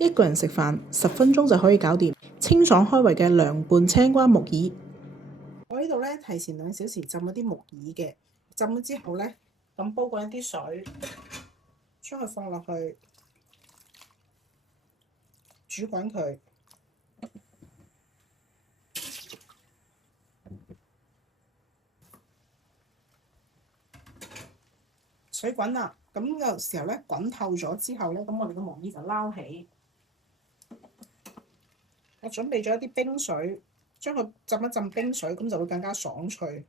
一個人食飯10分鐘就可以搞掂，清爽開胃嘅涼拌青瓜木耳。我呢度咧提前2小時浸咗啲木耳嘅，浸咗之後咧，咁煲過一啲水，將佢放落去煮滾佢。水滾啦，咁嘅時候咧滾透咗之後咧，咁我哋嘅木耳就撈起。我準備咗一啲冰水，將佢浸一浸冰水，咁就會更加爽脆。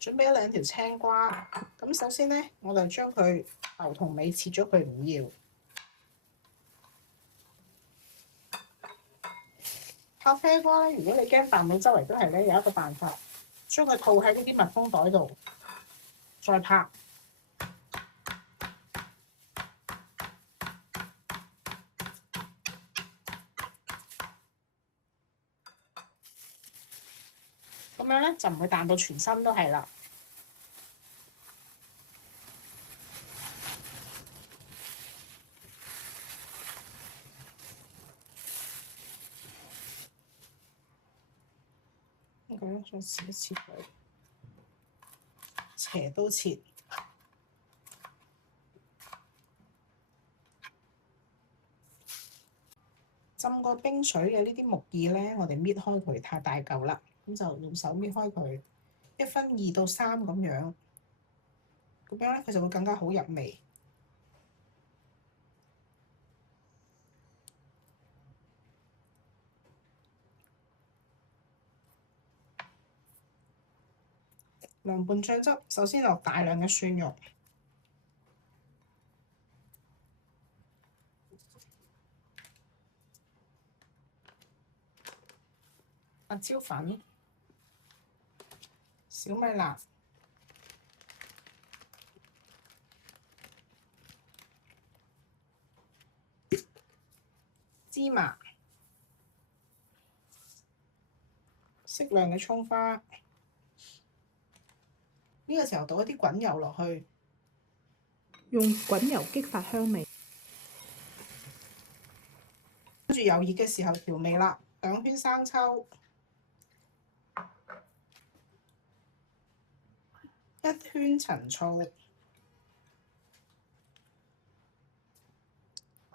準備咗2條青瓜，咁首先咧，我就將佢頭同尾切咗佢唔要。拍啡瓜咧，如果你驚彈到周圍都係咧，有一個辦法，將佢套喺呢啲密封袋度，再拍。咁樣咧就唔會彈到全身都係啦。咁樣再切一切佢，斜刀切。浸過冰水嘅呢啲木耳咧，我哋搣開佢，太大嚿啦，咁就用手搣開佢，1分2到3咁樣，咁樣咧佢就會更加好入味。涼拌醬汁，首先落大量嘅蒜蓉、辣椒粉、小米辣、芝麻、適量嘅葱花。呢個時候倒一啲滾油落去，用滾油激發香味。跟住油熱嘅時候調味啦，2圈生抽。1圈陳醋、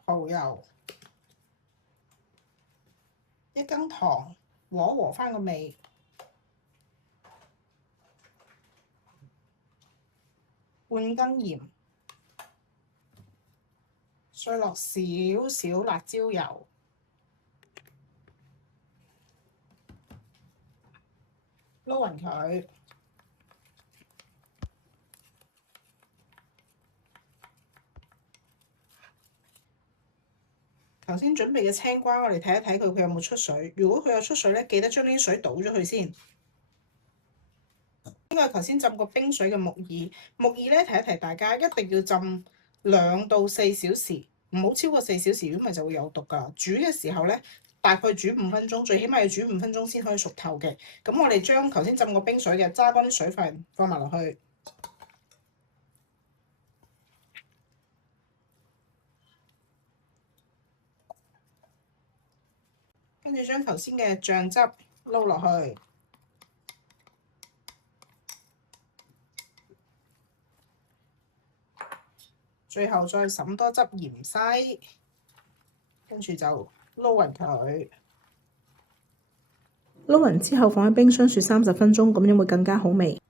蠔油、1羹糖，和返個味。半羹鹽，再落少少辣椒油，撈勻佢。頭先準備嘅青瓜，我哋睇一睇佢有冇出水。如果佢有出水咧，記得將呢啲水倒咗佢先。因為頭先浸過冰水嘅木耳，木耳咧提一提大家，一定要浸2到4小時，唔好超過4小時，如果唔係就會有毒㗎。煮嘅時候咧，大概煮5分鐘，最起碼要煮5分鐘先可以熟透嘅。咁我哋將頭先浸過冰水嘅揸乾啲水分放埋落去。跟住將頭先嘅醬汁撈落去，最後再滲多汁芫茜，跟住就撈勻佢。撈勻之後放喺冰箱雪30分鐘，咁樣會更加好味。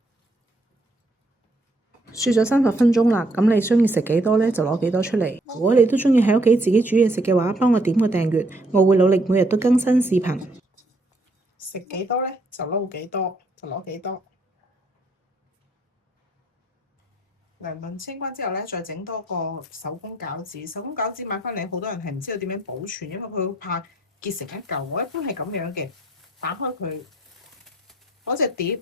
雪咗30分鐘啦，咁你中意食幾多呢？就攞幾多出嚟。如果你都中意喺屋企自己煮嘢食嘅話，幫我點個訂閱，我會努力每日都更新視頻。食幾多呢？就撈幾多，就攞幾多。涼拌青瓜之後咧，再整多個手工餃子。手工餃子買翻嚟，好多人係唔知道點樣保存，因為佢怕結成一嚿。我一般係咁樣嘅，打開佢，攞隻碟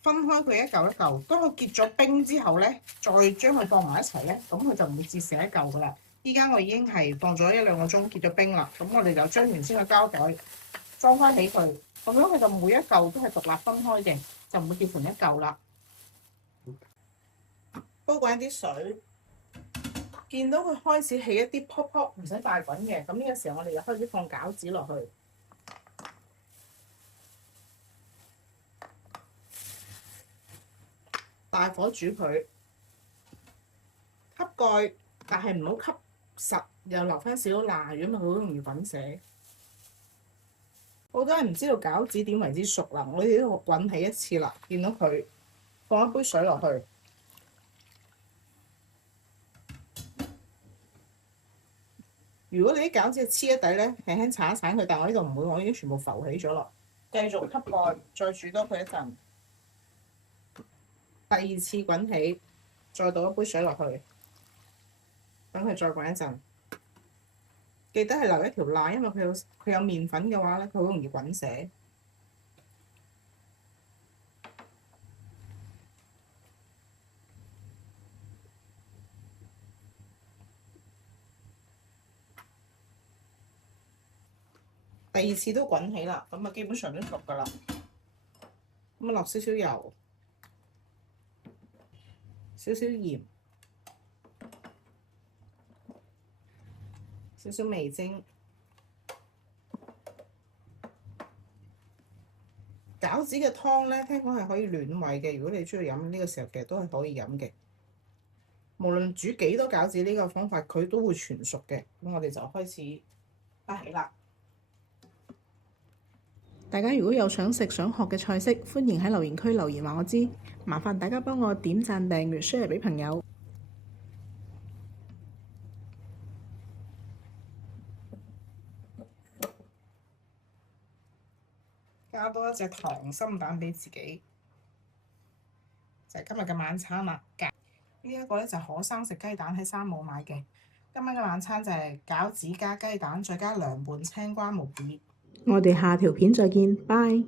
分開佢一嚿一嚿。當佢結咗冰之後咧，再將佢放埋一齊咧，咁佢就唔會結成一嚿噶啦。依家我已經係放咗1-2個鐘結咗冰啦，咁我哋就將原先嘅膠袋裝翻起佢，咁樣佢就每一嚿都係獨立分開嘅，就唔會結成一嚿啦。煲滾啲水，見到佢開始起一啲泡泡，唔使大滾嘅，咁呢個時候我哋就開始放餃子落去，大火煮佢，吸蓋，但係唔好吸實，又留翻少少辣，如果唔係好容易滾瀉。好多人唔知道餃子點為之熟啦，我哋呢度滾起一次啦，見到佢放一杯水落去。如果你啲餃子係黐一底咧，輕輕鏟一鏟佢，但我呢度唔會，我已經全部浮起咗啦。繼續吸蓋，再煮多佢一陣。第二次滾起，再倒一杯水落去，等佢再滾一陣。記得係留一條罅，因為佢有麵粉嘅話咧，佢好容易滾瀉。第二次都滾起啦，咁啊基本上都熟噶啦。咁啊落少少油，少少鹽，少少味精。餃子嘅湯咧，聽講係可以暖胃嘅。如果你中意飲呢個時候，其實都係可以飲嘅。無論煮幾多餃子，呢個方法佢都會全熟嘅。咁我哋就開始開起啦。大家如果有想食想學嘅菜式，歡迎喺留言區留言話我知。麻煩大家幫我點讚、訂閱、share 俾朋友。加多一隻溏心蛋俾自己，就係今日嘅晚餐啦。呢一個咧就可生食雞蛋喺山姆買嘅。今晚嘅晚餐就係餃子加雞蛋，再加涼拌青瓜木耳。我哋下條片再見，拜。